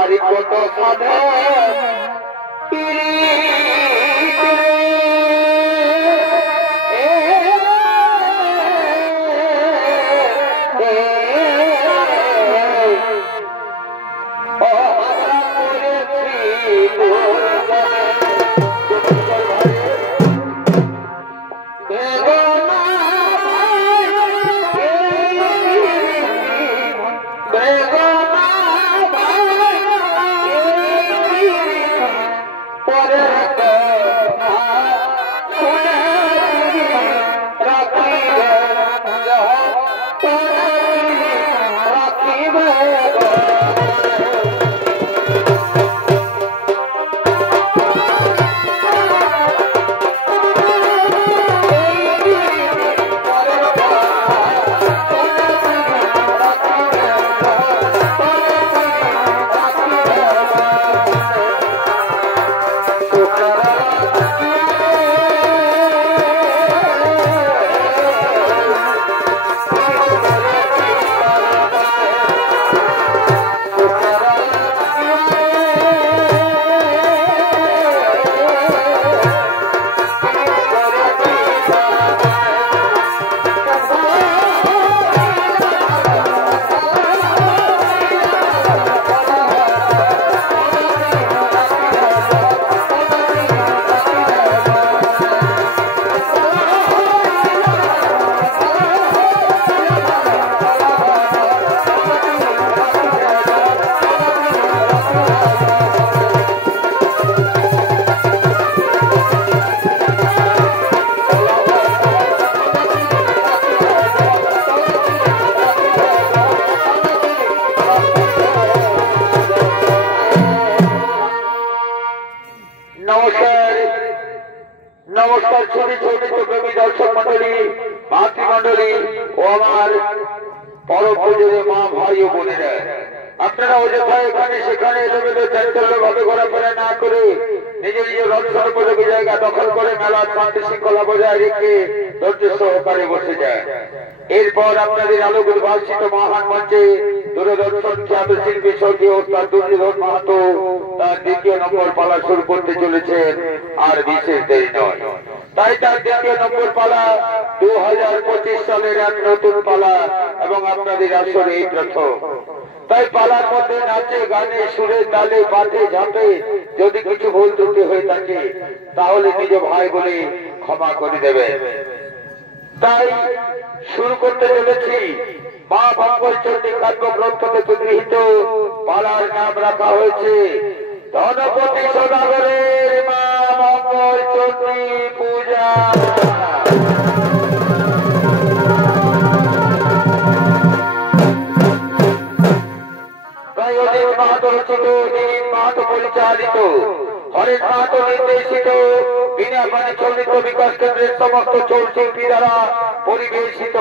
আরে কত সাধে नमस्कार छोटी छोटी प्रेमी दर्शक मंडली मातृमंडली और আমার পরম পূজনীয় মা ভাই ও বোনেরা আপনারা অযথা এখানে সেখানে এলোমেলো চাঞ্চল্য ভাবে ঘোরাফেরা না করে নিজ নিজ রণসর্পযোগী জায়গা দখল করে মেলার শান্তি শৃঙ্খলা বজায় রেখে ধৈর্য সহকারে বসে যায়। এরপর আপনাদের আলোক উদ্ভাসিত মহান মঞ্চে দূরদর্শন খ্যাত শিল্পী স্বর্গীয় ওস্তাদ দুর্যোধন মাহাতো তার দ্বিতীয় নম্বর পালা শুরু করতে চলেছেন। আর বিশেষ দেরি নয়, তাই তার দ্বিতীয় নম্বর পালা 2025 সালের এক নতুন পালা এবং আপনাদের আসলে এই প্রথম। তাই পালার মধ্যে নাচে গানে সুরে তালে পাঠে ঝাঁপে যদি কিছু ভুল ত্রুটি হয়ে থাকে তাহলে নিজ ভাই বলে ক্ষমা করে দেবে। তাই শুরু করতে চলেছি মা মঙ্গলচণ্ডী কাব্যগ্রন্থ থেকে গৃহীত পালার নাম রাখা হয়েছে ধনপতি সদাগরের মা মঙ্গলচণ্ডী পূজা। তাই অজিত মাহাতো রচিত, দিলীপ মাহাতো পরিচালিত, হরেশ মাহাতো নির্দেশিত, বিনা পানি চলিত বিকাশ কেন্দ্রের সমস্ত চোর শিল্পী দ্বারা পরিবেশিত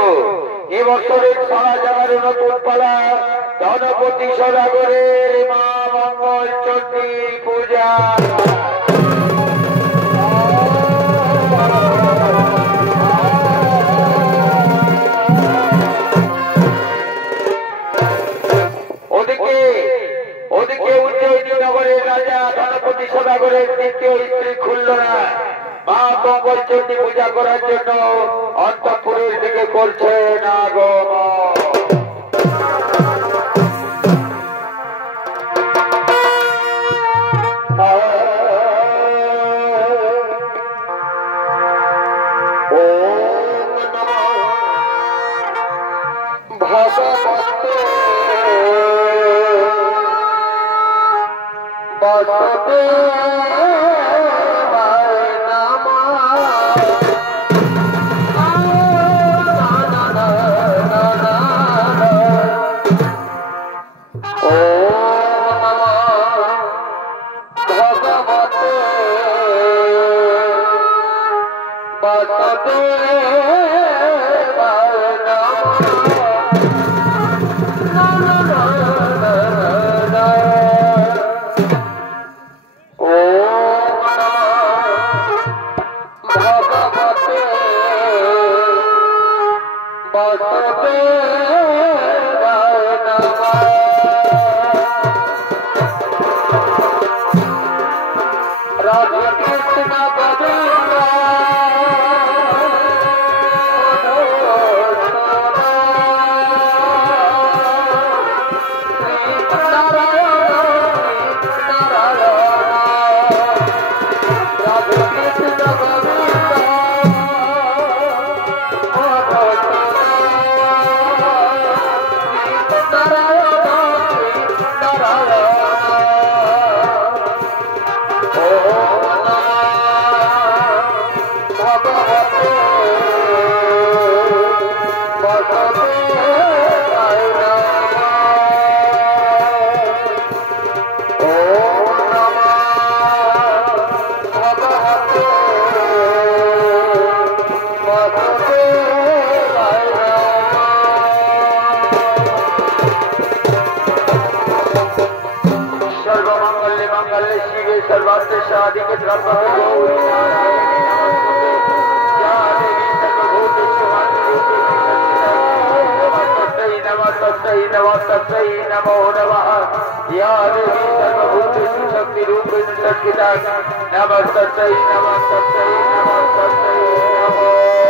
এবছরের সারা জাগার নতুন পালা ধনপতি সদাগরের মা মঙ্গলচণ্ডী পূজা। ওদিকে উজ্জয়িনী নগরের রাজা ধনপতি সদাগরের দ্বিতীয় স্ত্রী খুল্লনা মা মঙ্গলচণ্ডী পূজা করার জন্য অন্তঃপুরের দিকে করছেন আগমন। Bye. सर्वार्थसाधिके त्र्यंबके गौरी नारायणी नमोस्तुते या देवी सर्वभूतेषु नमस्तस्यै नमस्तस्यै नमो नमः या देवी सर्वभूतेषु शक्तिरूपेण संस्थिता नमस्तस्यै नमस्तस्यै नमस्तस्यै नमो नमः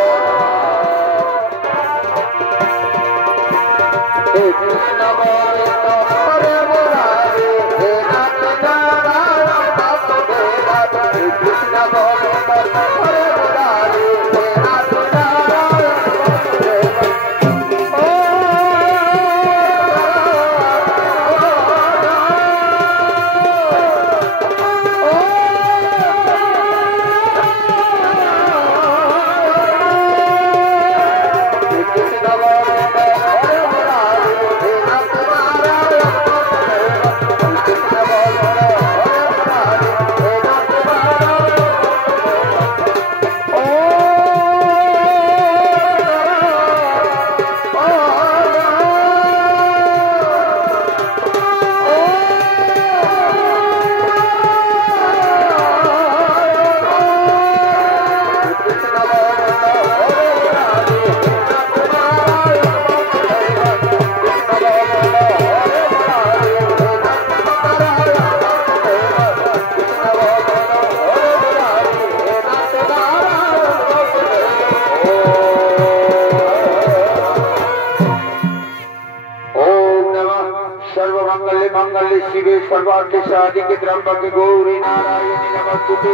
शिवे सर्वार्थसाधिके त्र्यंबके गौरी नारायणी नमोस्तुते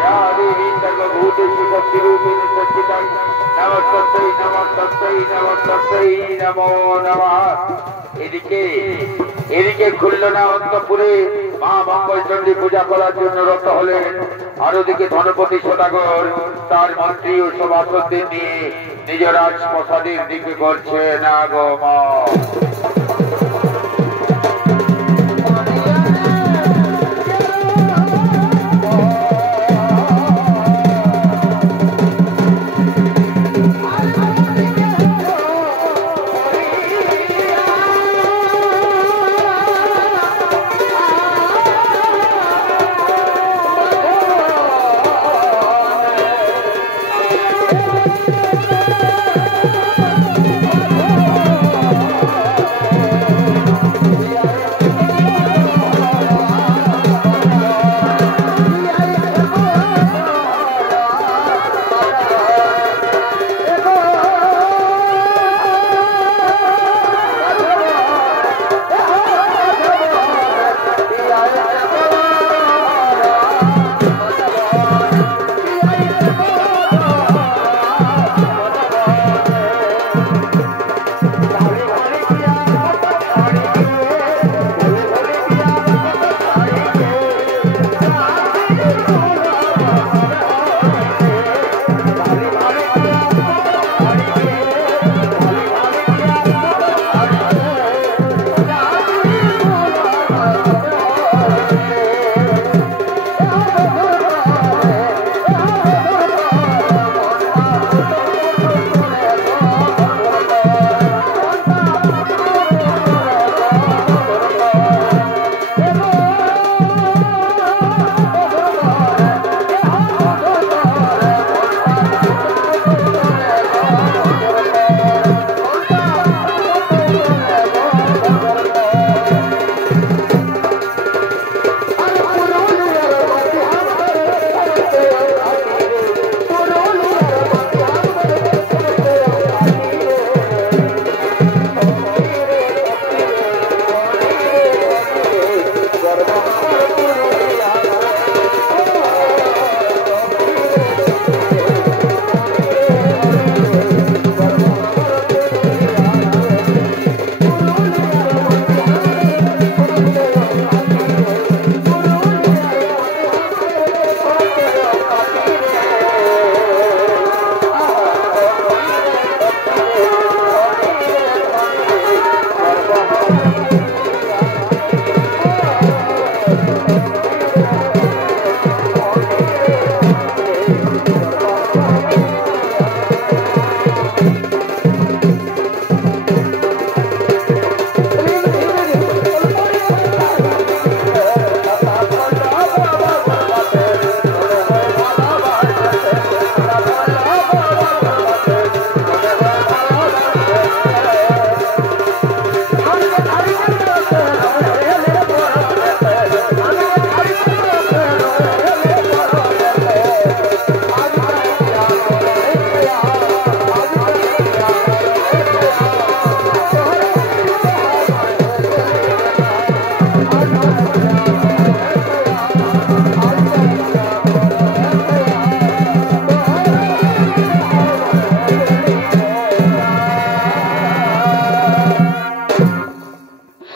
या देवी सर्वभूतेषु शक्तिरूपेण संस्थिता नमस्तस्यै नमस्तस्यै नमस्तस्यै नमो नमः। এদিকে খুলনা অন্তপুরে মা মঙ্গলচন্ডী পূজা করার জন্য রত হলেন, আর ওদিকে ধনপতি সদাগর তার মন্ত্রী ও সভাসদদের নিয়ে নিজ রাজপ্রাসাদের দিকে করছেন আগমন।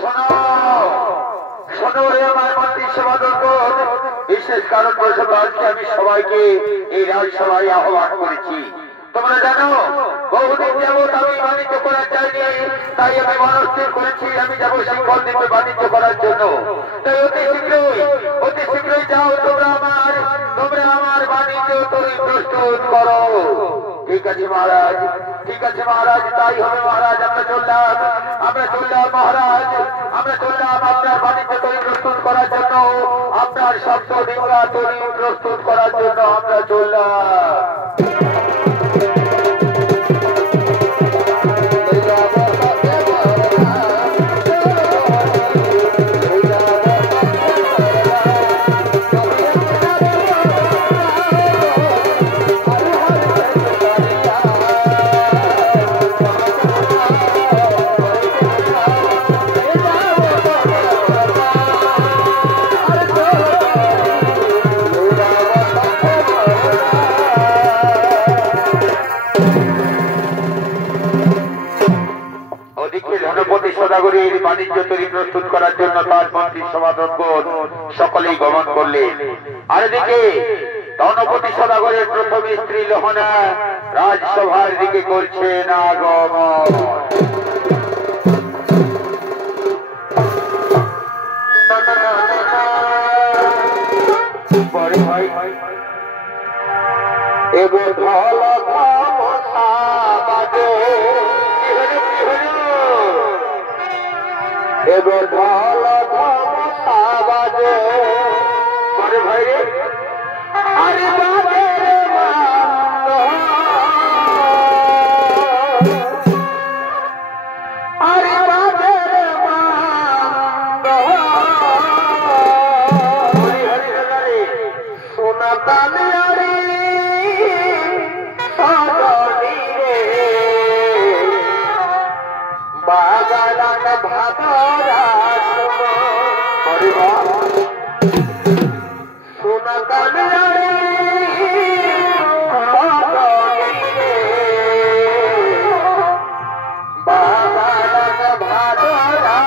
শোনো শোনো রে আমার মন্ত্রী সভাদর্গণ, বিশেষ কারণ বশত আজকে আমি সবাইকে এই রাজসভায় আহ্বান করেছি। তোমরা জানো বহুদিন যাবৎ আমি বাণিজ্য করার চাইনি, তাই আমি মনস্থির করেছি আমি যাবো সিংহল দ্বীপে বাণিজ্য করার জন্য। তাই অতি শীঘ্রই যাও, তোমরা আমার বাণিজ্য তৈরি প্রস্তুত করো। ঠিক আছে মহারাজ, ঠিক আছে মহারাজ, তাই হবে মহারাজ। আমরা চললাম মহারাজ, আমরা চললাম আপনার বাণিজ্য তৈরি প্রস্তুত করার জন্য, আপনার শব্দ ডিঙ্গা তৈরি প্রস্তুত করার জন্য আমরা চললাম। সদাগরের বাণিজ্য তৈরি প্রস্তুত করার জন্য তার মন্ত্রী সভাদর্গণ সকলেই গমন করলেন। আর এদিকে ধনপতি সদাগরের প্রথম স্ত্রী লোহনা রাজসভার দিকে করছেন আগমন। পরে ভাই এগো ঢল ধামসা বাজে, এগো ঢল ধামসা বাজে, পরে ভাই রে আরে বাজে রে মা, আরে বাজে রে মা, হরি হরি হরি সোনা তালিয়ারি সজনি রে বাগান ভাদরা সোনা তালিয়ারি সজনি রে বাগান ভাদরা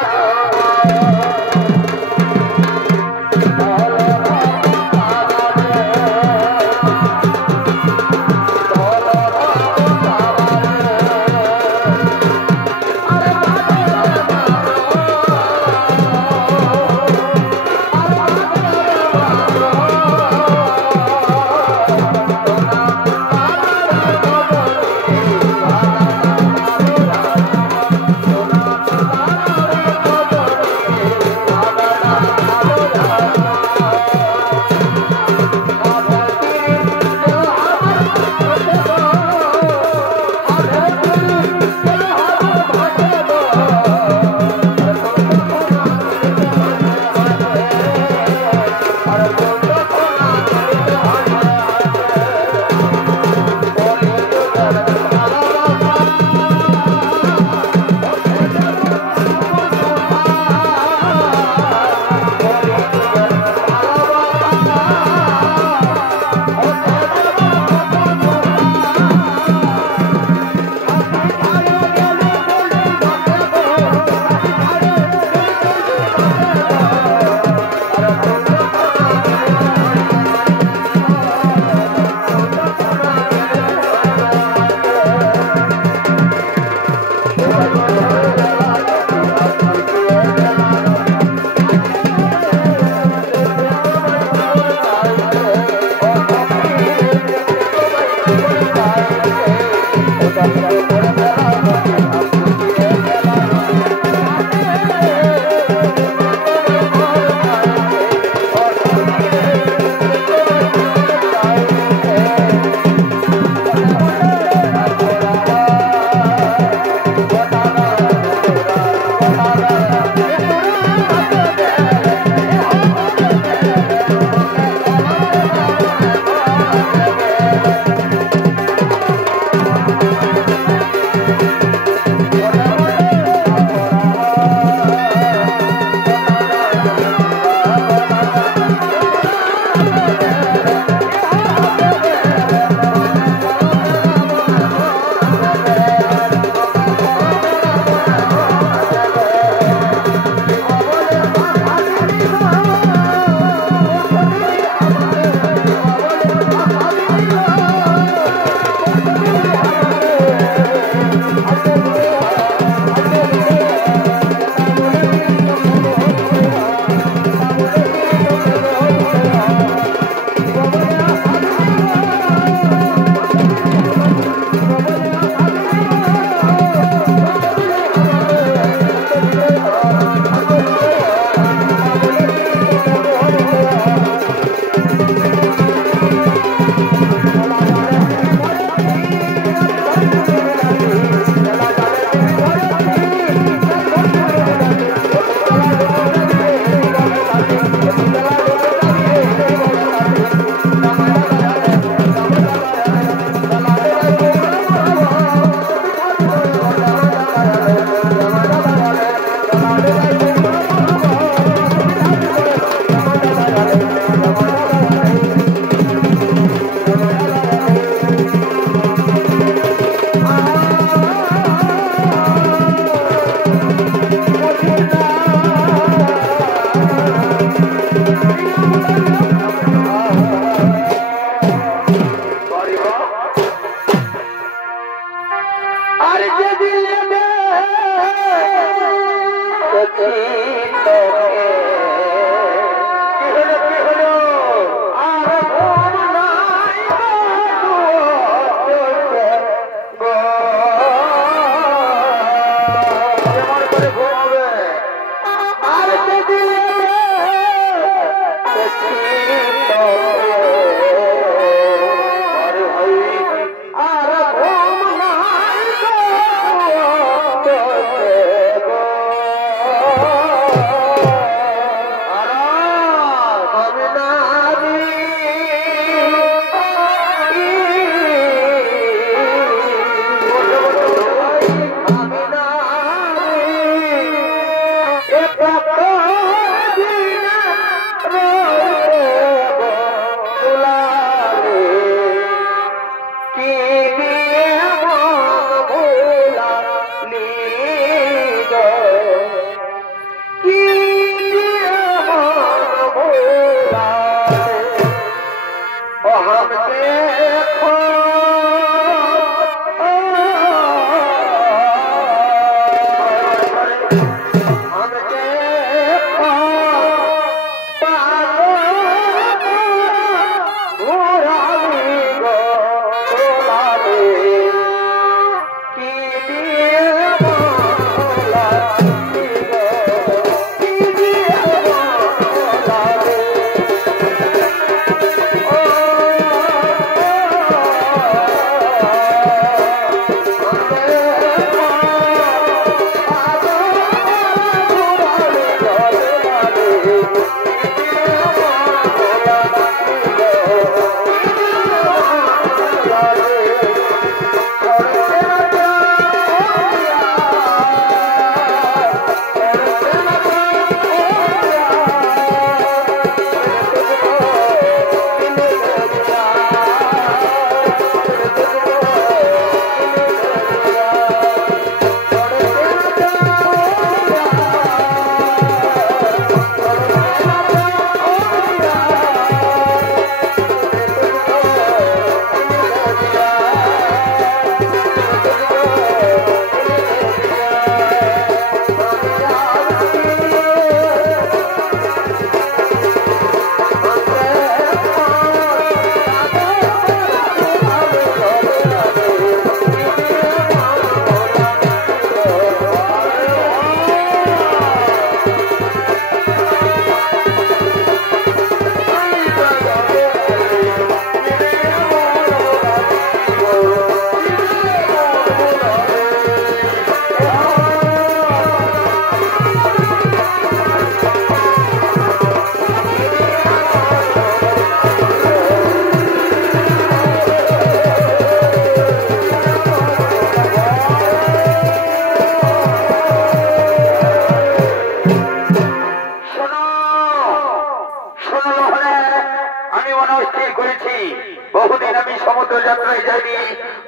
বহুদিন আমি সমুদ্র যাত্রায় যাইনি,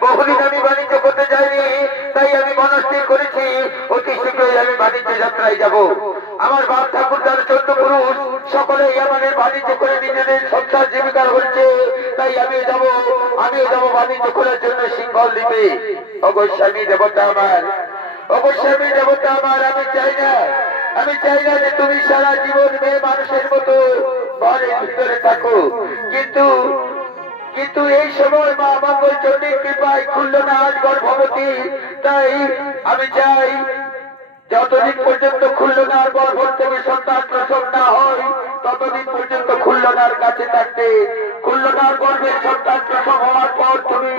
বহুদিন আমি বাণিজ্য করতে যাইনি, তাই আমি মনস্থির করেছি অতি শীঘ্রই আমি বাণিজ্য যাত্রায় যাব। আমার বাপ ঠাকুর তার 14 পুরুষ সকলেই আমাদের বাণিজ্য করে নিজেদের সংসার জীবিকা হচ্ছে, তাই আমিও যাব বাণিজ্য করার জন্য সিংহল দিতে। অবশ্যই দেবতা আমার, অবশ্যই দেবতা আমার, আমি চাই না যে তুমি সারা জীবন মেয়ে মানুষের মতো ঘরের ভিতরে থাকো, কিন্তু এই সময় মা মঙ্গল চণ্ডীর কৃপায় খুলল না আজ গর্ভবতী। তাই আমি চাই যতদিন পর্যন্ত খুলনার গর্ভ থেকে সন্তান প্রসব না হয় ততদিন পর্যন্ত খুলনার কাছে থাকতে, খুলনার গর্ভের সন্তান প্রসব হওয়ার পর তুমি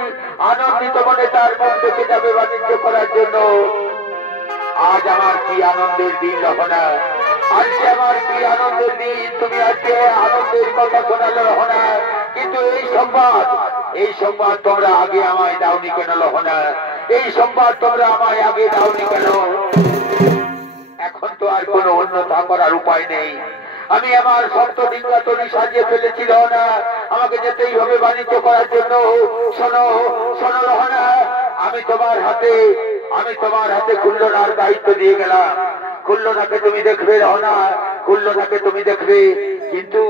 আনন্দিত মনে তার মুখ দেখে যাবে বাণিজ্য করার জন্য। আজ আমার কি আনন্দের দিন রহনা, আজকে আমার কি আনন্দের দিন, তুমি আজকে আনন্দের কথা শোনালে রহনা, কিন্তু এই সংবাদ তোমরা আগে আমায় দাওনি কেন রহনা, এই সংবাদ তোমরা আমায় আগে দাওনি কেন? এখন তো আর কোনো অন্যথা করার উপায় নেই, আমি আমার সপ্ত ডিঙ্গাতনি সাজিয়ে ফেলেছিল না, আমাকে যেতেই হবে বাণিজ্য করার জন্য। শোনো শোনো রহনা, আমি তোমার হাতে খুলনার দায়িত্ব দিয়ে গেলাম। খুলনাকে তুমি দেখবে রহনা, খুলনাকে তুমি দেখবে, কিন্তু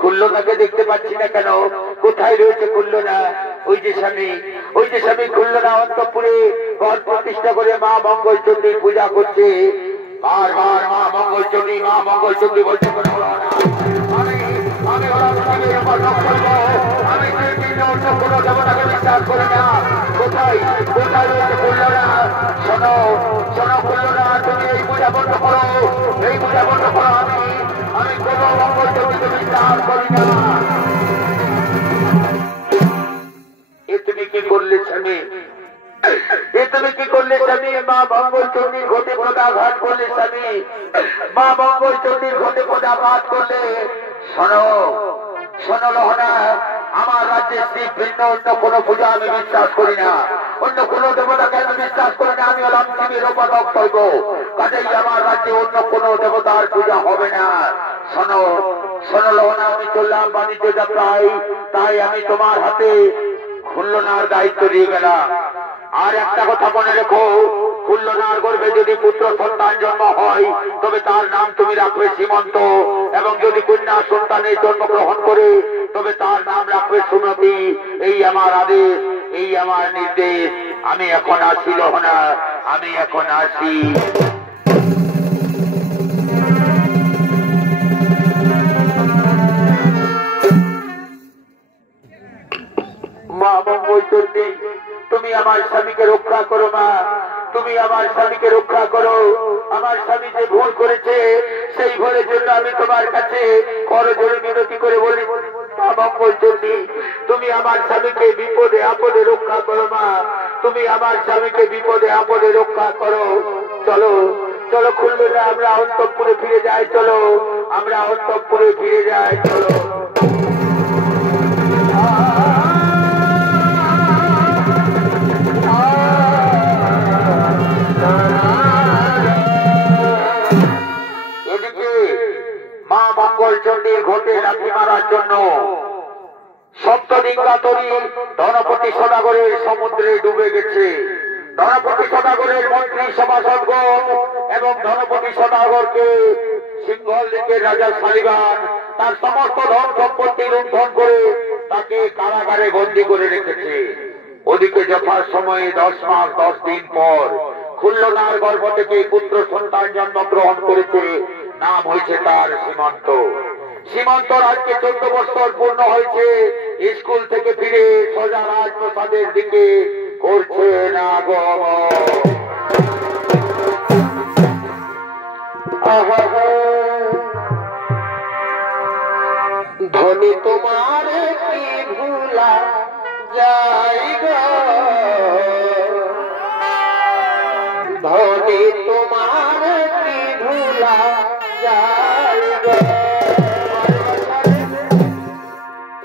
খুলনাকে দেখতে পাচ্ছি না কেন? কোথায় রয়েছে খুলনা? ওই যে স্বামী খুলনা অন্তঃপুরে ঘর প্রতিষ্ঠা করে মা মঙ্গল চণ্ডীর পূজা করছে। বারবার মা মঙ্গলচণ্ডী বলতে কোনো আমি ওরা পৃথিবীর উপর নখ করবো। আমি অন্য কোনো দেবতাকে বিশ্বাস করি না। কোথায় রয়েছে বললো না? শোনো বললো না, তুমি এই পূজা বন্ধ করো, এই পূজা বন্ধ করো। আমি কোনো মঙ্গলচণ্ডীকে বিশ্বাস করি না। তুমি কি করলে স্বামী? তুমি কি করলে স্বামী? মা মঙ্গলচণ্ডীর ঘটে পদাঘাত করলে স্বামী, মা মঙ্গলচণ্ডীর ঘটে পদাঘাত করলে। শোনো লহনা, আমার রাজ্যে শিব ভিন্ন অন্য কোনো পূজা আমি বিশ্বাস করি না, অন্য কোনো দেবতাকে আমি বিশ্বাস করি না। আমি হলাম শিবের উপাসক শৈব, কাজেই আমার রাজ্যে অন্য কোনো দেবতার পূজা হবে না। শোনো লহনা, আমি চললাম বাণিজ্য যাত্রায়, তাই আমি তোমার হাতে খুল্লনার দায়িত্ব দিয়ে গেলাম। আর একটা কথা মনে রেখো, খুল্লনার গর্ভে যদি পুত্র সন্তান জন্ম হয় তবে তার নাম তুমি রাখবে সীমন্ত, এবং যদি কন্যা সন্তানের জন্মগ্রহণ করে তবে তার নাম রাখবে সুমতি। এই আমার আদেশ, এই আমার নির্দেশ। আমি এখন আসি লহনা, আমি এখন আসি। মা মঙ্গলচণ্ডী, তুমি আমার স্বামীকে রক্ষা করো। মা, তুমি আমার স্বামীকে রক্ষা করো। আমার স্বামী যে ভুল করেছে সেই ভুলের জন্য আমি তোমার কাছে করজোড়ে মিনতি করে বলি, মা মঙ্গলচণ্ডী, তুমি আমার স্বামীকে বিপদে আপদে রক্ষা করো। মা, তুমি আমার স্বামীকে বিপদে আপদে রক্ষা করো। চলো খুলবে না, আমরা অন্তঃপুরে ফিরে যাই। চলো, আমরা অন্তঃপুরে ফিরে যাই। চলো। মা মঙ্গলচণ্ডীর ঘটে লাথি মারার জন্য সপ্তডিঙ্গাতরী ধনপতি সদাগরের সমুদ্রে ডুবে গেছে। ধনপতি সদাগরের মন্ত্রী সভাসদগণ এবং ধনপতি সদাগরকে সিংহল দিকের রাজা শালিবান তার সমস্ত ধন সম্পত্তি লুণ্ঠন করে তাকে কারাগারে বন্দী করে রেখেছে। ওদিকে যথা সময়ে 10 মাস 10 দিন পর খুল্লনার গর্ভ থেকে পুত্র সন্তান জন্মগ্রহণ করেছে। নাম হয়েছে তার সীমন্ত। সীমন্তর আজকে 14 বছর পূর্ণ হয়েছে। স্কুল থেকে ফিরে সোজা রাজপ্রসাদের দিকে করছে না গমন। ধনী তোমার কি ভুলা যাই গো, ধনী তোমার কি ভুলা যাই গো।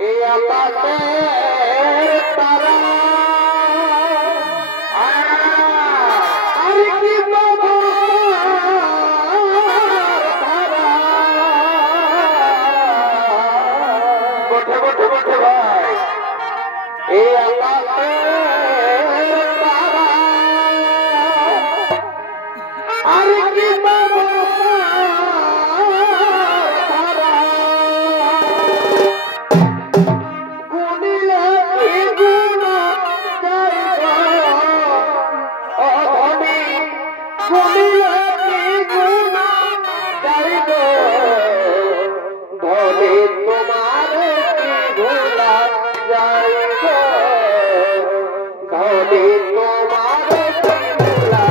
এই আকাশে তারা আর কি বাবা বটে ভাই, এই আকাশে তারা আর কি বাবা গুনিলে কি গুণা যাইব, অধনী গুনিলে কি গুণা যাইব। ধনী তোমার কি ভুলা যাইব, ধনী তোমার কি ভুলা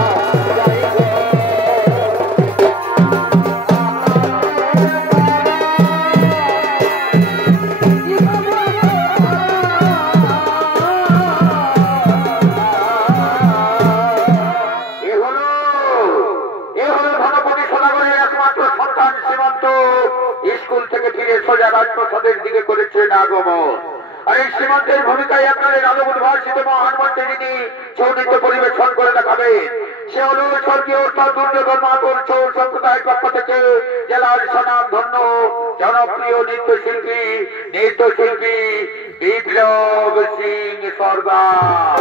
যাইব। স্কুল থেকে ফিরে সোজা রাজপ্রসাদের দিকে করেছেন আগমন। আর এই সীমান্তের ভূমিকায় আপনাদের আলোক উদ্ভাসিত মহান মন্ত্রী যিনি সৌনৃত্য পরিবেশন করে দেখাবেন, সে হল স্বর্গীয় অর্থাৎ দুর্যোধন মাতুর চৌর সম্প্রদায়ের পক্ষ থেকে জেলার স্বনাম ধন্য জনপ্রিয় নৃত্যশিল্পী বিপ্লব সিং সরকার।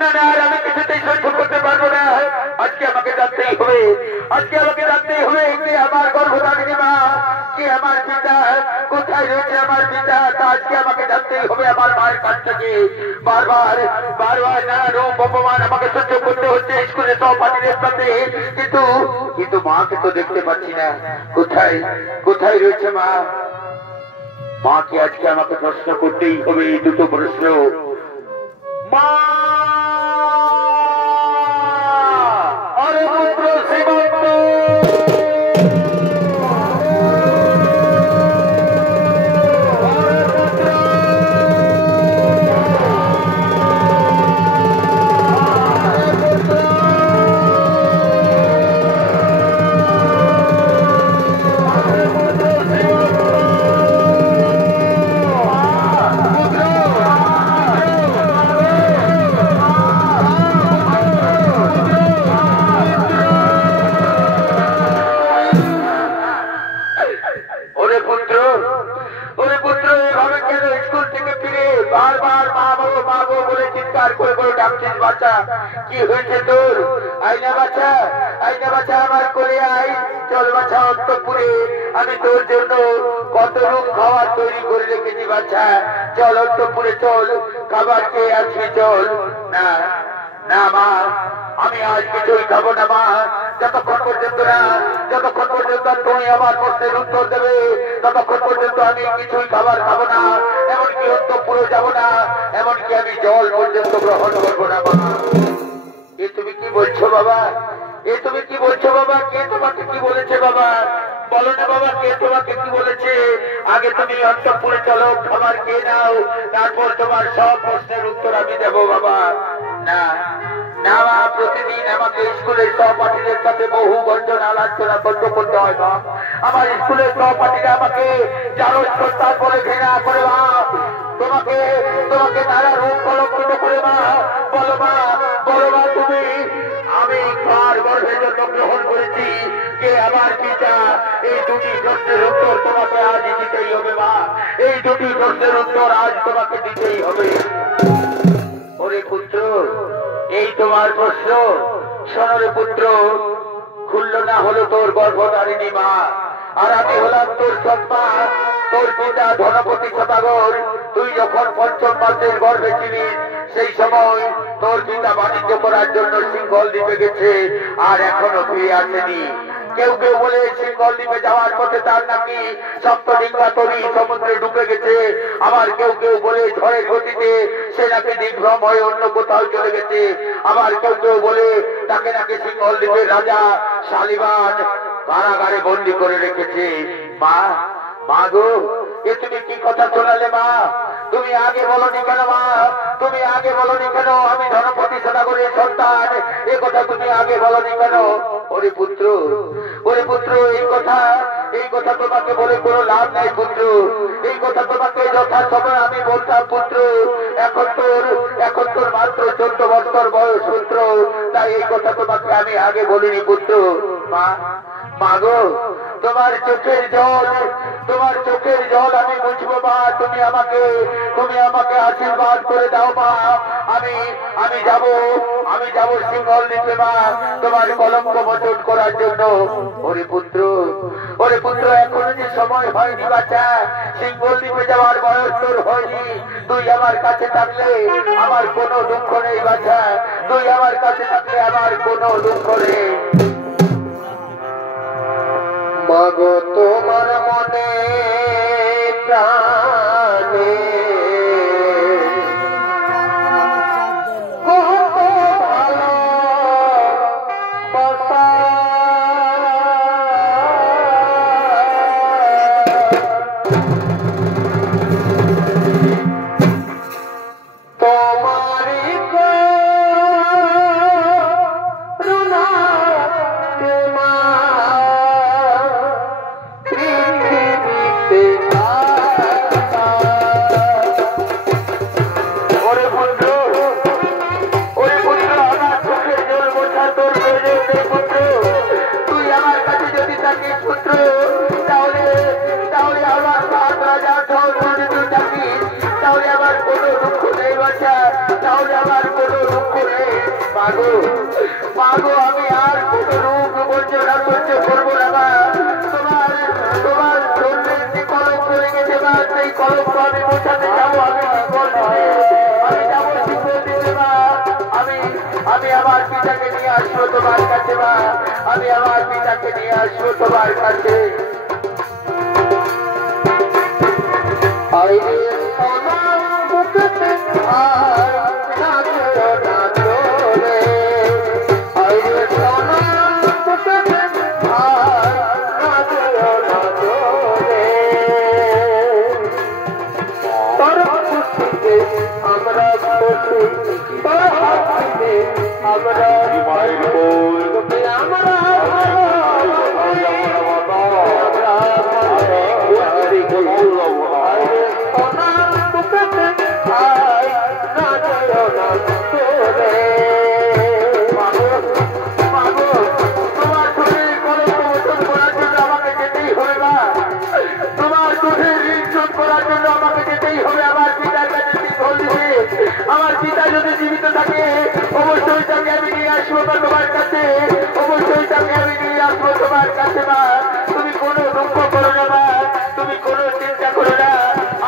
না না আর আমি কিছুতেই সহ্য করতে পারবো না। আজকে আমাকে জানতেই হবে, আজকে আমাকে জানতেই হবে কে আমার গর্ভধারিণী মা, কে আমার পিতা, কোথায় রয়েছে আমার পিতা। তা আজকে আমাকে জানতেই হবে আমার মায়ের কাছ থেকে। বারবার বারবার নানা রূপ অপমান আমাকে সহ্য করতে হচ্ছে স্কুলে সহপাঠীদের সাথে, কিন্তু কিন্তু মাকে তো দেখতে পাচ্ছি না। কোথায় কোথায় রয়েছে মা? মাকে আজকে আমাকে প্রশ্ন করতেই হবে, এই দুটো প্রশ্ন। মা আরে পুত্র শ্রীমন্ত কি হয়েছে তোর? আইনা বাচ্চা, আইনা বাচ্চা আমার কোলে আই, চল বাচ্চা অন্তপুরে। আমি তোর জন্য কত রূপ খাবার তৈরি করে রেখেছি বাচ্চা। চল অন্তপুরে চল, খাবার খেয়ে আসবি চল। না না মা, আমি আজ কিছুই খাবো না মা, যতক্ষণ পর্যন্ত না, যতক্ষণ পর্যন্ত তুমি আমার প্রশ্নের উত্তর দেবে ততক্ষণ পর্যন্ত আমি কিছুই খাবার খাবো না, এমনকি অন্তপুরে যাবো না, এমনকি আমি জল পর্যন্ত গ্রহণ করবো না মা। এ তুমি কি বলছো বাবা? এ তুমি কি বলছো বাবা? কে তোমাকে কি বলেছে বাবা? বলো না বাবা, কে তোমাকে কি বলেছে? আগে তুমি অন্তপুরে চলো, খাবার খেয়ে নাও, তারপর তোমার সব প্রশ্নের উত্তর আমি দেবো বাবা। না না মা, প্রতিদিন আমাকে স্কুলের সহপাঠীদের সাথে বহু গঞ্জন আলোচনা সহ্য করতে হয় মা। আমার স্কুলের সহপাঠীরা আমাকে চারণ সন্তান বলে ঘৃণা করে মা। তোমাকে তোমাকে তারা রূপ কলঙ্কিত করে মা। বলো মা, বলো মা তুমি, আমি কার গর্ভে জন্মগ্রহণ করেছি, কে আমার পিতা? এই দুটি প্রশ্নের উত্তর তোমাকে আজ দিতেই হবে মা। এই দুটি প্রশ্নের উত্তর আজ তোমাকে দিতেই হবে। ওরে পুত্র, এই তোমার প্রশ্ন। শোনরে পুত্র, খুলল না হলো তোর গর্ভধারিণী মা, আর আমি হলাম তোর সৎমা। তোর পিতা ধনপতি সদাগর, তুই যখন পঞ্চম মাসের গর্ভে ছিলিস সেই সময় তোর পিতা বাণিজ্য করার জন্য সিংহল দ্বীপে গেছে, আর এখনো ফিরে আসেনি। কেউ কেউ বলে সিংহল দ্বীপে যাওয়ার পথে তার নাকি সপ্তডিঙ্গা তরী সমুদ্রে ডুবে গেছে। আবার কেউ কেউ বলে ঝড়ের গতিতে সে নাকি দিগ্ভ্রম হয়ে অন্য কোথাও চলে গেছে। আবার কেউ কেউ বলে তাকে নাকি সিংহল দ্বীপের রাজা শালিবান কারাগারে বন্দী করে রেখেছে। মা, মা গো, এ তুমি কি কথা শোনালে মা? তুমি আগে বলনি কেন মা? তুমি আগে বলনি কেন আমি ধনপতি সদাগরের সন্তান? এ কথা তুমি আগে বলনি কেন? ওরে পুত্র, ওরে পুত্র, এই কথা তোমাকে বলে কোনো লাভ নাই পুত্র। এই কথা তোমাকে যথা সময় আমি বলতাম পুত্র। এখন তোর মাত্র 14 বছর বয়স পুত্র, তাই এই কথা তোমাকে আমি আগে বলিনি পুত্র। মা, মা গো, তোমার চোখের জল আমি বুঝবো মা। তুমি আমাকে আশীর্বাদ করে দাও মা। আমি যাব সিংহল দ্বীপে মা, তোমার কলঙ্ক মোচন করার জন্য। ওরে পুত্র, এখনো যে সময় হয়নি বাচ্চা, সিংহল দ্বীপে যাওয়ার বয়স তোর হয়নি। তুই আমার কাছে থাকলে আমার কোনো দুঃখ নেই বাচ্চা, তুই আমার কাছে থাকলে আমার কোনো দুঃখ নেই। মাগো তোমার মনে প্রাণে কত ভালো বাসা, তোমারি করুণা মা মাগো মাগো আমি আর কোনো রোগ বঞ্চনা সহ্য করবো না মা। তোমার তোমার শরীরের যে কলঙ্ক লেগেছে মা, সেই কলঙ্ক আমি মোছাতে যাবো। আমি যাবো শিখে দিতে মা। আমি আমার পিতাকে নিয়ে আসবো তোমার কাছে মা। আমি আমার পিতাকে নিয়ে আসবো তোমার কাছে। আমার পিতা যদি জীবিত থাকে অবশ্যই তাকে আমি নিয়ে আসবো তোমার কাছে। অবশ্যই তাকে আমি নিয়ে আসবো তোমার কাছে মা। তুমি কোনো দুঃখ করো না মা, তুমি কোনো চিন্তা করো না,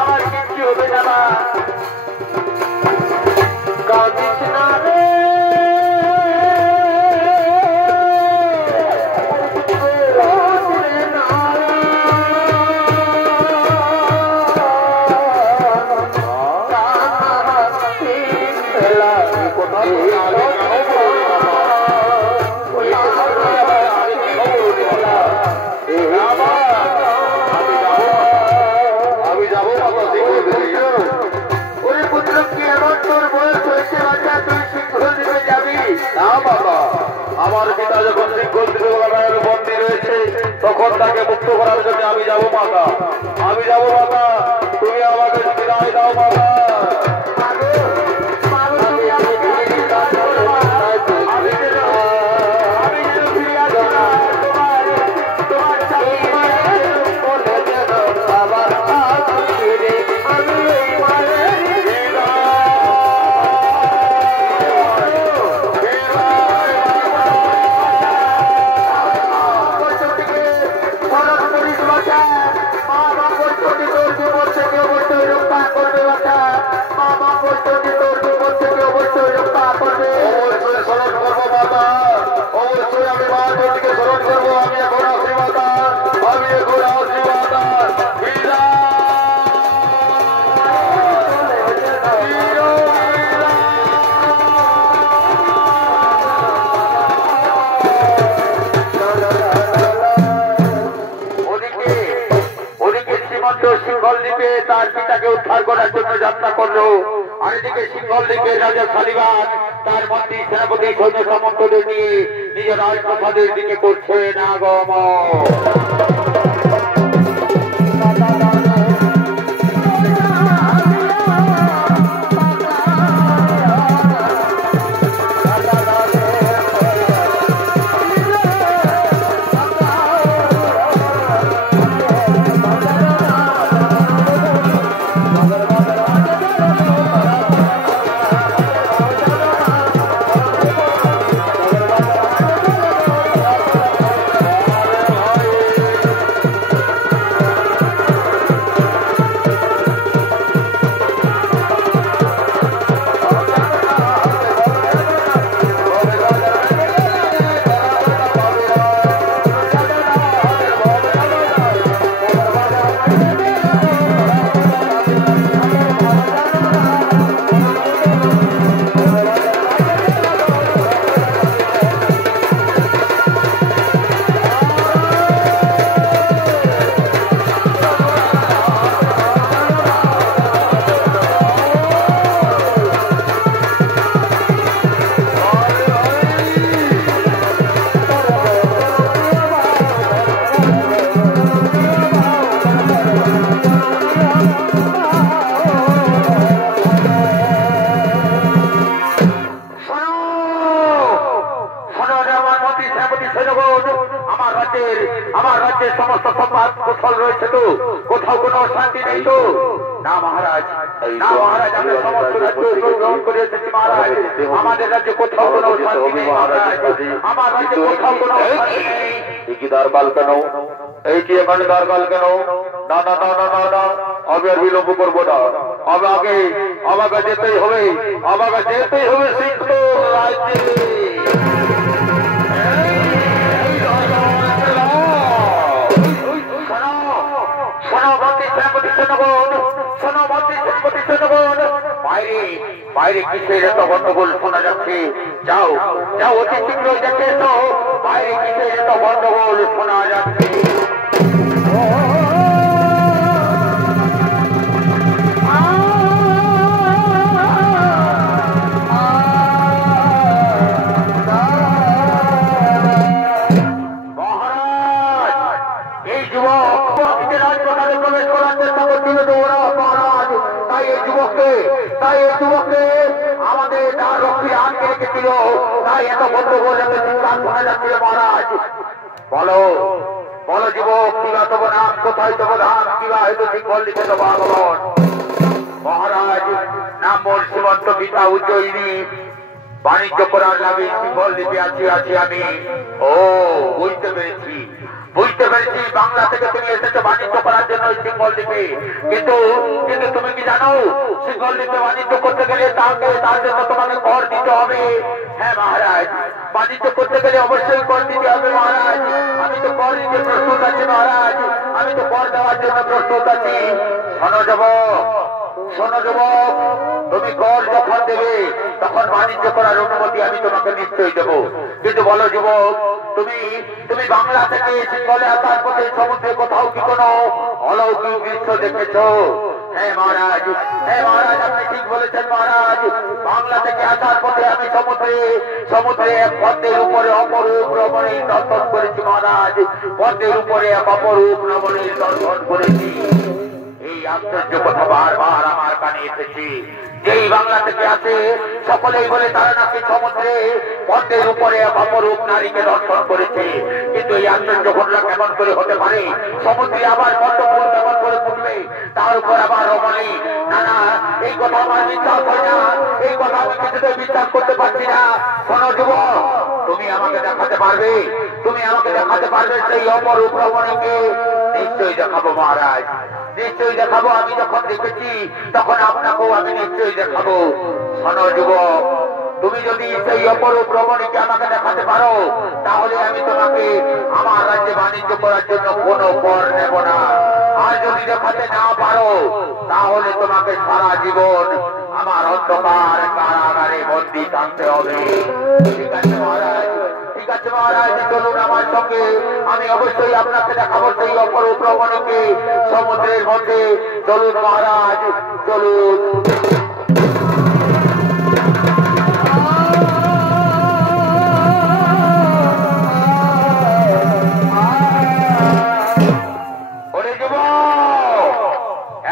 আমার কিচ্ছু হবে না মা। কাঁদিস না রে আমার পিতা যখন বন্দী রয়েছে তখন তাকে মুক্ত করার জন্য আমি যাবো মাতা। আমি যাবো মাতা, তুমি আমাকে বিদায় দাও মাতা। তার পিতাকে উদ্ধার করার জন্য যাত্রা করলো। আর এদিকে সিংহল দ্বীপের রাজা শালিবান তার মন্ত্রী সেনাপতি সৈন্য সামন্তদের নিয়ে নিজের রাজপ্রাসাদের দিকে করছে আগমন। আমার রাজ্যের সমস্ত সম্পদ কুশল রয়েছে তো? কোথাও কোনো অশান্তি নেই তো? না মহারাজ, না মহারাজ, আমরা সমস্ত রাজ্য গ্রহণ করে এসেছি মহারাজ। আমাদের রাজ্যে কোথাও কোনো শান্তি নেই মহারাজ, আমার রাজ্যে কোথাও কোনো শান্তি নেই। এই কি দরকার কেন? এই কি এখানে দরকার কেন? না না না না না না, আমি আর বিলম্ব করবো না। আমাকে যেতেই হবে, আমাকে যেতেই হবে সিংহ রাজ্যে। বাইরে কিসের এত গন্ডগোল শোনা যাচ্ছে? যাও যাও, অতি শীঘ্রই দেখে এসো বাইরে কিসের এত গন্ডগোল শোনা যাচ্ছে। আমাদের তার রক্ষী আটকে রেখেছিল, তাই এত গন্ডগোল এত চিৎকার শোনা যাচ্ছিল মহারাজ। বলো বলো যুবক, কিবা তব নাম, কোথায় তব ধাম, কিবা হয়তো সিংহল লিখে দেবো আগমন। মহারাজ, নাম মোর সীমন্ত পিতা উজ্জয়িনী, বাণিজ্য করার লাগে সিংহল লিপে আছি আমি। ও বুঝতে পেরেছি, বুঝতে পেরেছি, বাংলা থেকে তুমি এসেছো বাণিজ্য করার জন্য সিংহল দ্বীপে। কিন্তু কিন্তু তুমি কি জানো, সিংহল দ্বীপে বাণিজ্য করতে গেলে তার জন্য তোমাকে কর দিতে হবে। হ্যাঁ মহারাজ, বাণিজ্য করতে গেলে অবশ্যই কর দিতে হবে মহারাজ। আমি তো কর দিতে প্রস্তুত আছি মহারাজ, আমি তো কর দেওয়ার জন্য প্রস্তুত আছি। শোনো যুবক, শোনো যুবক, তুমি কর যখন দেবে তখন বাণিজ্য করার অনুমতি আমি তোমাকে নিশ্চয়ই দেবো। কিন্তু বলো যুবক, তুমি বাংলা থেকে সিংহলে আসার পথে সমুদ্রে কোথাও কি কোনো অলৌকিক দৃশ্য দেখেছো? হ্যাঁ মহারাজ, হ্যাঁ মহারাজ, আপনি ঠিক বলেছেন মহারাজ। বাংলা থেকে আসার পথে আমি সমুদ্রে এক পদ্মের উপরে অপরূপ রমণীর দর্শন করেছি মহারাজ। পদ্মের উপরে এক অপরূপ রমণীর দর্শন করেছি। এই আশ্চর্য কথা বারবার আমার কানে এসেছে। যেই বাংলা থেকে আসে সকলেই বলে তারা নাকি সমুদ্রে পদ্মের উপরে এক অপরূপ নারীকে দর্শন করেছে। কিন্তু এই আশ্চর্য ঘটনা কেমন করে হতে পারে? সমুদ্রে আবার পদ্ম ফুল কেমন করে ফুটবে, তার উপর আবার রমণী? না না, এই কথা আমার বিশ্বাস হয় না, এই কথা আমি কিছুতেই বিশ্বাস করতে পারছি না। শোনো যুবক, তুমি আমাকে দেখাতে পারবে, তুমি আমাকে দেখাতে পারবে সেই অপরূপ রমণীকে? নিশ্চয়ই দেখাবো মহারাজ, নিশ্চয়ই দেখাবো। আমি যখন দেখেছি তখন আপনাকেও আমি নিশ্চয়ই দেখাবো। শোনো যুবক, তুমি যদি সেই অপরূপ রমণীকে আমাকে দেখাতে পারো তাহলে আমি তোমাকে আমার রাজ্যে বাণিজ্য করার জন্য কোনো কর নেব না। আর যদি দেখাতে না পারো তাহলে তোমাকে সারা জীবন আমার অন্ধকার কারাগারে বন্দী থাকতে হবে। ঠিক আছে মহারাজ, ঠিক আছে মহারাজ, চলুন আমার সঙ্গে, আমি অবশ্যই আপনাকে দেখাবো সেই অপরূপ রমণীকে সমুদ্রের মধ্যে। চলুন মহারাজ, চলুন।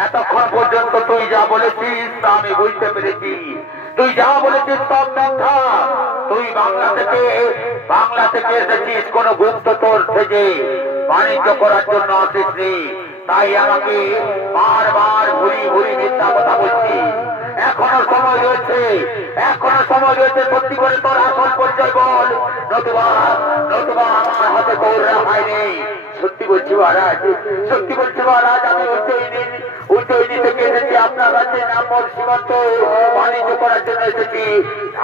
এতক্ষণ পর্যন্ত তুই যা বলেছিস তা আমি বুঝতে পেরেছি। তুই যা বলেছিস সব মিথ্যা। তুই বাংলা থেকে এসেছিস কোন গুপ্তচর থেকে বাণিজ্য করার জন্য আসিসনি। তাই আমাকে বারবার ভুরি ভুরি মিথ্যা কথা বলছিস। এখনো সময় রয়েছে, এখনো সময় রয়েছে, সত্যি করে তোর আসল পরিচয় বল, নতুবা আমার হাতে তোর রেহাই নেই। সত্যি বলছি মহারাজ, সত্যি বলছি মহারাজ, আমি উজ্জয়িনী থেকে এসেছি আপনার কাছে নাম মোর সীমন্ত, বাণিজ্য করার জন্য এসেছি।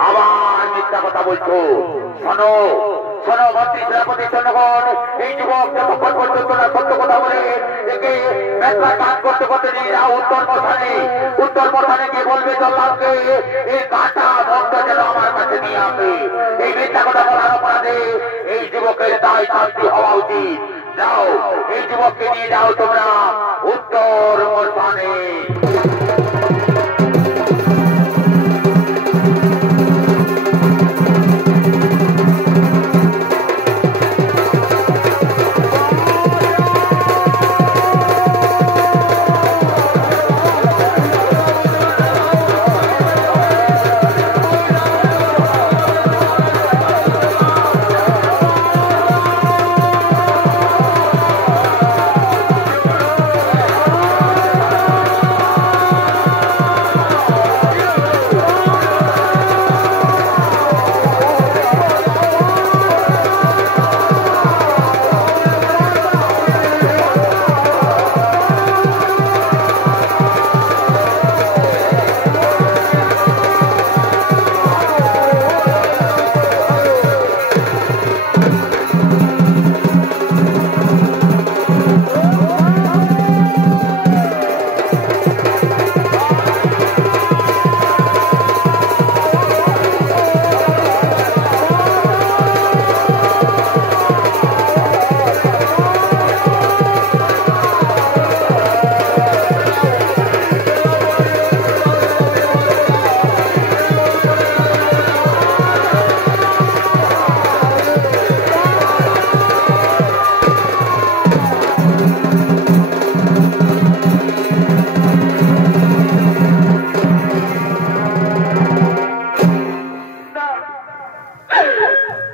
আবার মিথ্যা কথা বলছো। শোনো শোনো মন্ত্রী সেনাপতি জনগণ, এই যুবক যতক্ষণ পর্যন্ত না সত্য কথা বলে একে ব্যবসা কাজ করতে করতে নিয়ে যাও উত্তর মথানে গিয়ে বলবে জল্লাদকে এই কাটা বন্ধ যেন আমার কাছে নিয়ে আসে। এই মিথ্যা কথা বলার অপরাধে এই যুবকের দায় শাস্তি হওয়া উচিত। যাও, এই যুবককে নিয়ে যাও তোমরা উত্তর মথানে।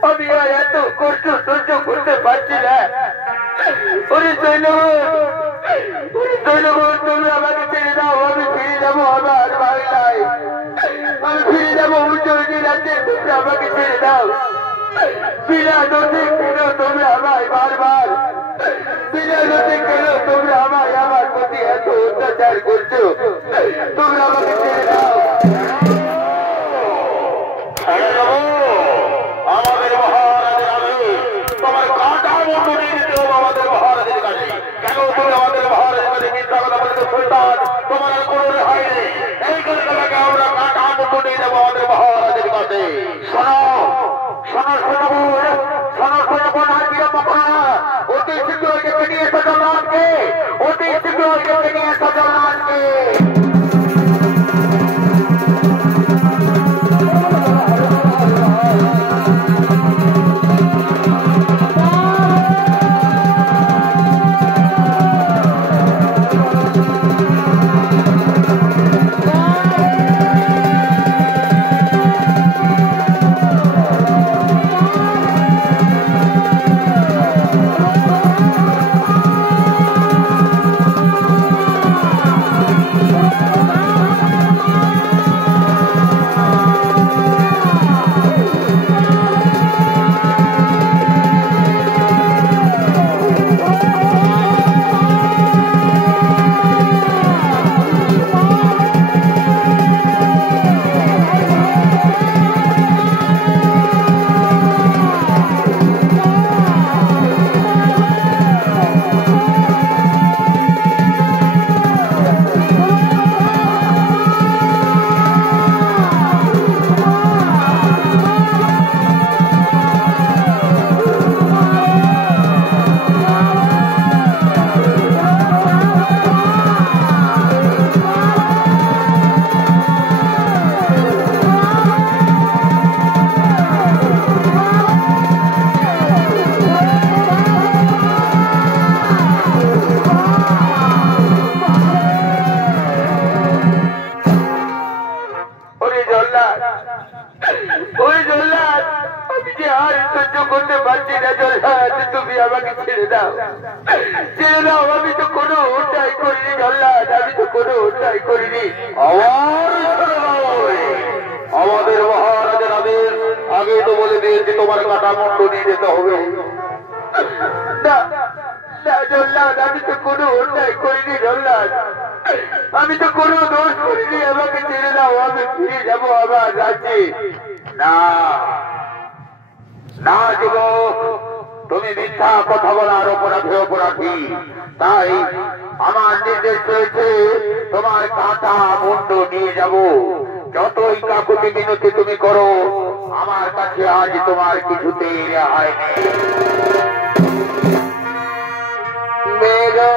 আমি আর এত কষ্ট সহ্য করতে পারছি না। ওরে সৈন্যগণ, তুমি আমাকে ছেড়ে দাও, আমি ফিরে যাবো আমার বাংলায়, আমি ফিরে যাবো উচ্চরী রাজ্যে, তুমি আমাকে ছেড়ে দাও। বিনা দোষে কেন তোমরা আমায় বারবার, বিনা দোষে কেন তোমরা আমায় আমার প্রতি এত অত্যাচার করছো? তোমরা আমাকে ছেড়ে দাও। আমাদের মহারাজের আগে তোমার কাটা বন্ধু নিয়ে যেতে হবে আমাদের মহারাজের কাছে। কেন তুমি আমাদের মহারাজের কাছে মিথ্যা কথা বলতে সুলতান? তোমার আর কোনো রেহাই নেই। এই কারণে আমরা কাটা বন্ধু নিয়ে যাবো আমাদের মহারাজের কাছে। শোনো শোনো শোনো, আর বিলম্ব করো না। অতি শীঘ্র ওকে নিয়ে এসো জল্লাদকে, অতি শীঘ্র ওকে নিয়ে এসো জল্লাদকে। তুমি আমাকে ছেড়ে দাও, ছেড়ে দাও। আমি তো কোনো অন্যায় করিনি জল্লাদ, আমি তো কোনো অন্যায় করিনি। আমাদের মহারাজের আদেশ আগে তো বলে দিয়েছি তোমার কাটা মুন্ডু নিয়ে যেতে হবে। না না জল্লাদ, আমি তো কোনো অন্যায় করিনি জল্লাদ, আমি তো কোনো দোষ করিনি। আমাকে ছেড়ে দাও, আমি ফিরে যাবো আমার রাজ্যে। না না যুবক, তুমি মিথ্যা কথা বলার অপরাধী। তাই আমার নির্দেশ রয়েছে তোমার কাটা মুন্ডু নিয়ে যাব। যতই কাকুতি মিনতি তুমি করো, আমার কাছে আজ তোমার কিছুতেই রেহাই নেই। মেরো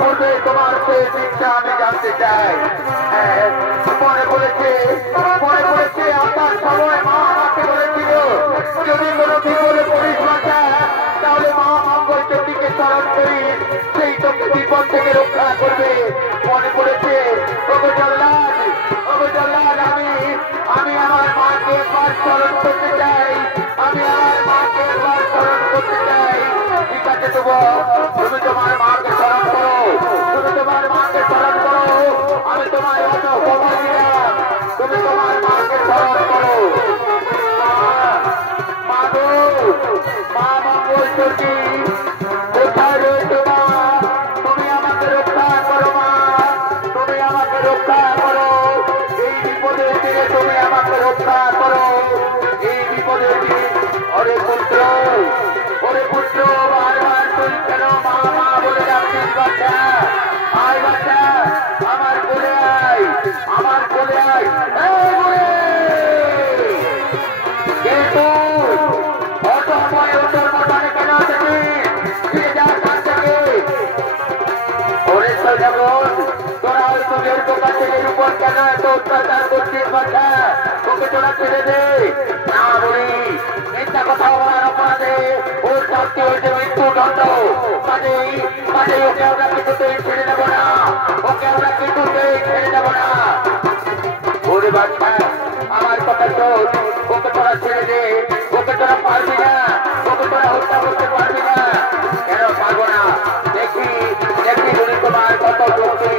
করবে তোমার সেই দিকটা আমি জানতে চাই। মনে পড়েছে আপনার সময় মা আমাকে বলেছিল যদি কোনো বিপদে পড়িস বাঁচা তাহলে মা মঙ্গল চণ্ডীকে স্মরণ করি, সেই তোকে বিপদ থেকে রক্ষা করবে। মনে পড়েছে আমি আমার মাকে একবার স্মরণ করতে চাই, আমি আমার মাকে একবার স্মরণ করতে চাই। ঠিক আছে তুমি তোমার মাকে স্মরণ করো, তুমি তোমার মাকে স্মরণ করো, আমি তোমার অত সময় দিলাম, তুমি তোমার মাকে স্মরণ করো। মা গো, মা মঙ্গল চণ্ডী কোথায় রয়েছে মা? তুমি আমাকে রক্ষা করো মা, তুমি আমাকে রক্ষা করো, এই বিপদের দিনে তুমি আমাকে রক্ষা করো, এই বিপদের দিনে। ওরে পুত্র বারবার তুই কেন মা মা বলে ডাকছিস? বাচ্চা আয়, বাচ্চা আমার কোলে আয়, আমার কোলে আয়। কিন্তু অত সময় ওর মতানে কেন আছিস? ফিরে যা কাছ থেকে। ওরে যেমন তোরা ওই তোদের দোকান ছেলের উপর কেন এত অত্যাচার করছিস? বাচ্চা তোকে তোরা ছেড়ে দে না বলি, মিথ্যা কথা বলার অপরাধে ওর শাস্তি হয়েছে মৃত্যুদণ্ড। কাজেই ওকে আমরা কিছুতেই ছেড়ে দেবো না, ওকে আমরা কিছুতেই ছেড়ে দেবো না। ওরে বাচ্চা আমার কথা শোন, ওকে তোরা ছেড়ে দে, ওকে তোরা পারবি না, ওকে তোরা হত্যা করতে পারবি না। কেন পারবো না? দেখি তুমি তোমার কত শক্তি।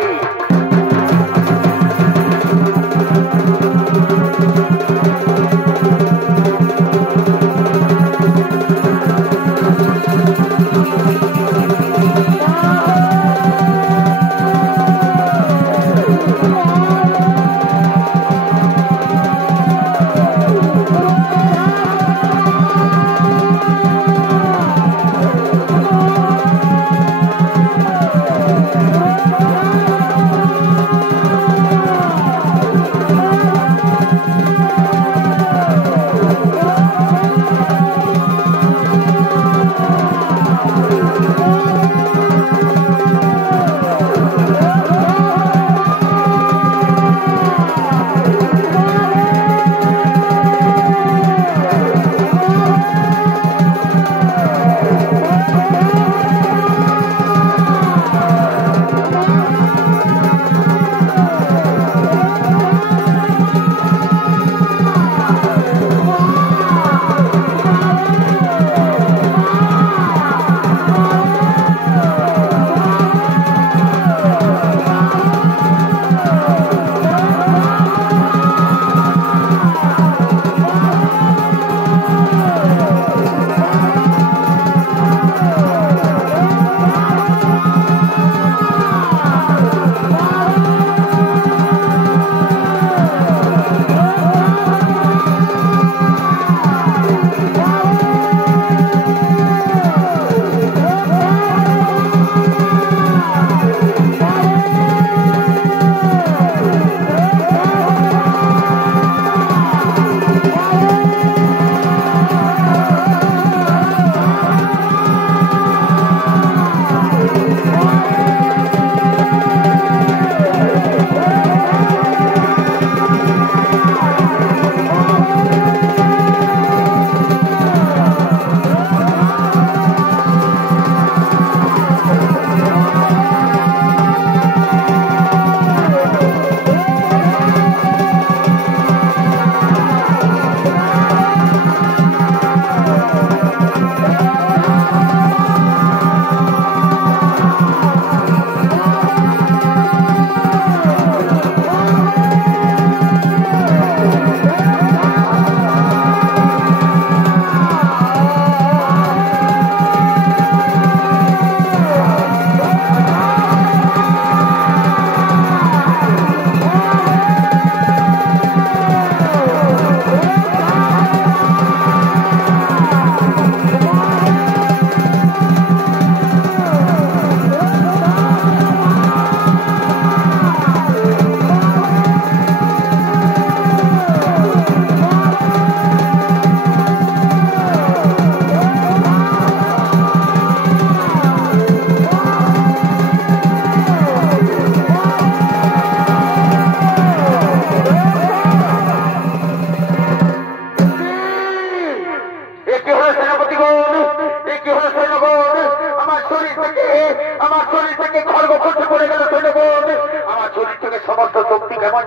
সমস্ত শক্তি কেমন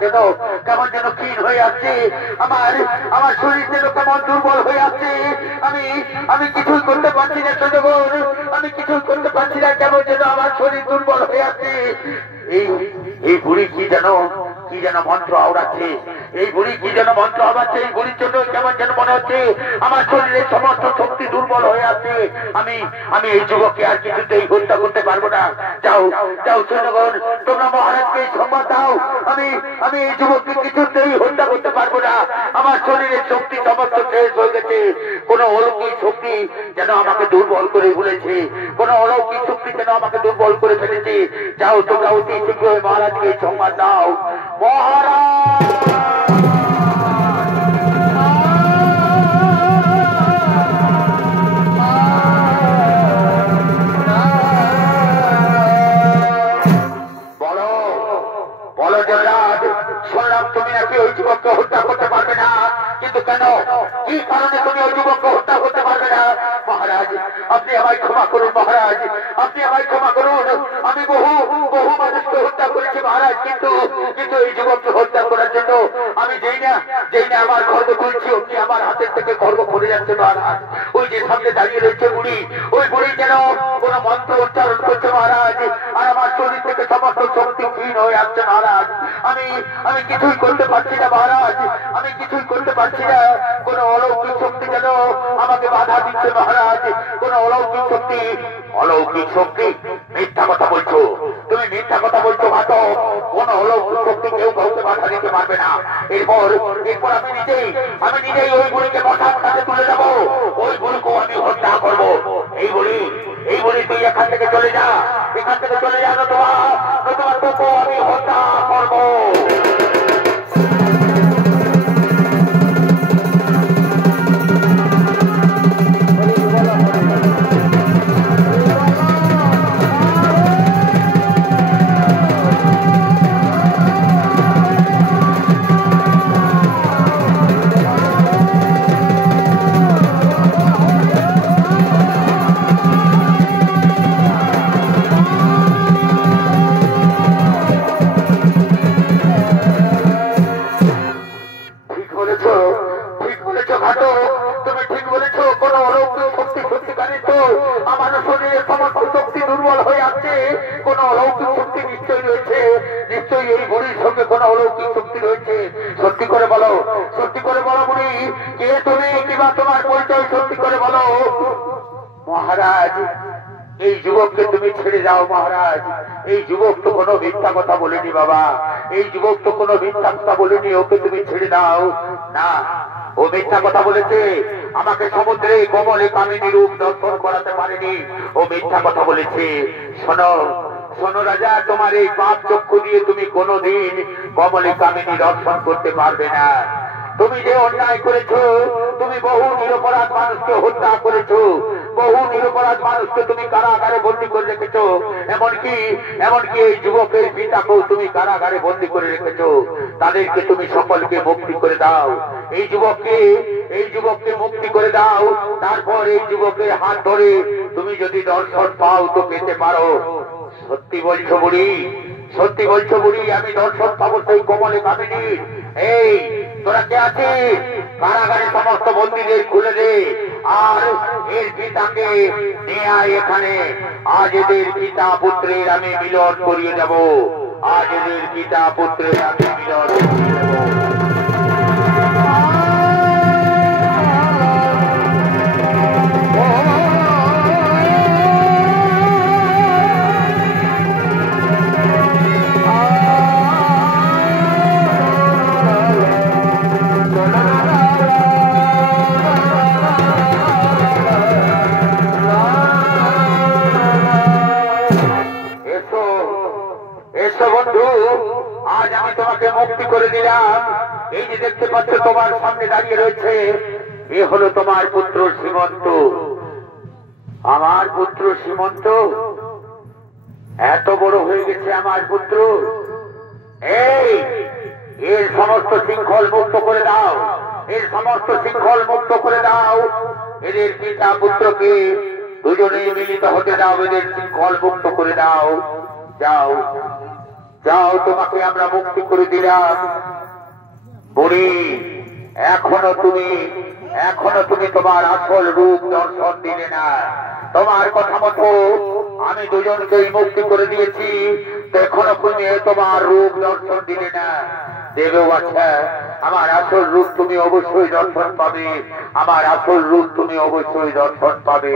যেন ক্ষীণ হয়ে যাচ্ছে, আমার শরীর যেন কেমন দুর্বল হয়ে যাচ্ছে। আমি কিছুই করতে পারছি না সজগণ, আমি কিছুই করতে পারছি না, কেমন যেন আমার শরীর দুর্বল হয়ে যাচ্ছে। এই বুড়ি কি যেন মন্ত্র আওড়াচ্ছে, এই বুড়ি কি যেন মন্ত্র আওড়াচ্ছে। এই বুড়ির জন্য কেমন যেন মনে হচ্ছে আমার শরীরের সমস্ত শক্তি দুর্বল হয়ে আছে। আমি এই যুবককে আর কিছুতেই হত্যা করতে পারবো না। যাও সৈন্যগণ, তোমরা মহারাজকে সংবাদ দাও, আমি এই যুবককে কিছুতেই হত্যা করতে পারবো না। আমার শরীরের শক্তি সমস্ত শেষ হয়ে গেছে। কোন অলৌকিক শক্তি যেন আমাকে দুর্বল করে ফেলেছে, কোন অলৌকিক শক্তি যেন আমাকে দুর্বল করে ফেলেছে। যাও তোমরা অতি শীঘ্রই মহারাজকে সংবাদ দাও। মহারাজ শুনলাম তুমি নাকি ওই যুবককে হত্যা করতে পারবে না, কিন্তু কেন, কি কারণে তুমি ওই যুবককে হত্যা করতে পারবে না? মহারাজ আপনি আমায় ক্ষমা করুন, মহারাজ আপনি আমায় ক্ষমা করুন। আমি বহু মানুষকে হত্যা করেছি মহারাজ, কিন্তু এই যুবককে হত্যা করার জন্য আমি যেই না আমার খর্গ তুলছি, অমনি আমার হাতের থেকে খর্গ পড়ে যাচ্ছে মহারাজ। ওই যে সামনে দাঁড়িয়ে রয়েছে বুড়ি, ওই বুড়ি যেন কোন মন্ত্র উচ্চারণ করছে মহারাজ, আর আমার শরীর থেকে সমস্ত শক্তি ক্ষীণ হয়ে আসছে মহারাজ। আমি কিছুই করতে পারছি না মহারাজ, আমি কিছুই করতে পারছি না। কোন অলৌকিক শক্তি যেন আমাকে বাধা দিচ্ছে মহারাজ, কোন অলৌকিক শক্তি। মিথ্যা কথা বলছো তুমি, মিথ্যা কথা বলছো ঘাতক। কোন অলৌকিক শক্তি কেউ কাউকে বাধা দিতে পারবে না। এরপর আমি নিজেই ওই বুড়িকে মশার কাছে তুলে যাবো, ওই বুড়িকেও আমি হত্যা করবো। এই বুড়ি তুই এখান থেকে চলে যা, নতুবা তোকেও আমি হত্যা করবো। সত্যি করে বলো বুড়ি, কে তুমি, কিংবা তোমার পরিচয় সত্যি করে বলো। মহারাজ এই যুবককে তুমি ছেড়ে যাও মহারাজ, এই যুবক তো কোনো মিথ্যা কথা বলেনি বাবা, এই যুবক তো কোনো মিথ্যা কথা বলেনি, ওকে তুমি ছেড়ে দাও। না, ও মিথ্যা কথা বলেছে, আমাকে সমুদ্রে কমলে কামিনী রূপ দর্শন করাতে পারেনি, ও মিথ্যা কথা বলেছে। শোনো রাজা, তোমার এই পাপ চক্ষু দিয়ে তুমি কোনোদিন কমলে কামিনী দর্শন করতে পারবে না। তুমি যে অন্যায় করেছো, তুমি বহু নিরপরাধ মানুষকে হত্যা করেছো, বহু নিরপরাধ মানুষকে তুমি কারাগারে বন্দী করে রেখেছো, এমনকি এই যুবকের পিতাকেও তুমি কারাগারে বন্দী করে রেখেছো। তাদেরকে তুমি সকলকে মুক্তি করে দাও, এই যুবককে মুক্তি করে দাও। তারপর এই যুবকের হাত ধরে তুমি যদি দর্শন পাও তো পেতে পারো। সত্যি বলছো বুড়ি, আমি দর্শন পাবো সেই কমলে কামিনী। এই তোরা কে আছিস? কারাগারে সমস্ত বন্দীদের খুলে দে, আর এর পিতাকে নিয়ে আয় এখানে। আজ এদের পিতা পুত্রের আমি মিলন করিয়ে দেব, আজ এদের পিতা পুত্রের আমি মিলন করিয়ে দেব। আজ আমি তোমাকে মুক্তি করে দিলাম। এই যে দেখতে পাচ্ছ তোমার সামনে দাঁড়িয়ে রয়েছে, এ হলো তোমার পুত্র সীমন্ত। আমার পুত্র সীমন্ত এত বড় হয়ে গেছে আমার পুত্র। এর সমস্ত শৃঙ্খল মুক্ত করে দাও, এর সমস্ত শৃঙ্খল মুক্ত করে দাও। এদের পিতা পুত্রকে দুজনে মিলিত হতে দাও, এদের শৃঙ্খল মুক্ত করে দাও। যাও যাও, তোমাকে আমরা মুক্তি করে দিলাম। বুড়ি, এখনো তুমি তোমার আসল রূপ দর্শন দিলে না। তোমার কথা মতো আমি দুজনকেই মুক্তি করে দিয়েছি, এখনো তুমি তোমার রূপ দর্শন দিলে না। দেবে বাচ্চা, আমার আসল রূপ তুমি অবশ্যই দর্শন পাবে, আমার আসল রূপ তুমি অবশ্যই দর্শন পাবে।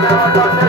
Namaste.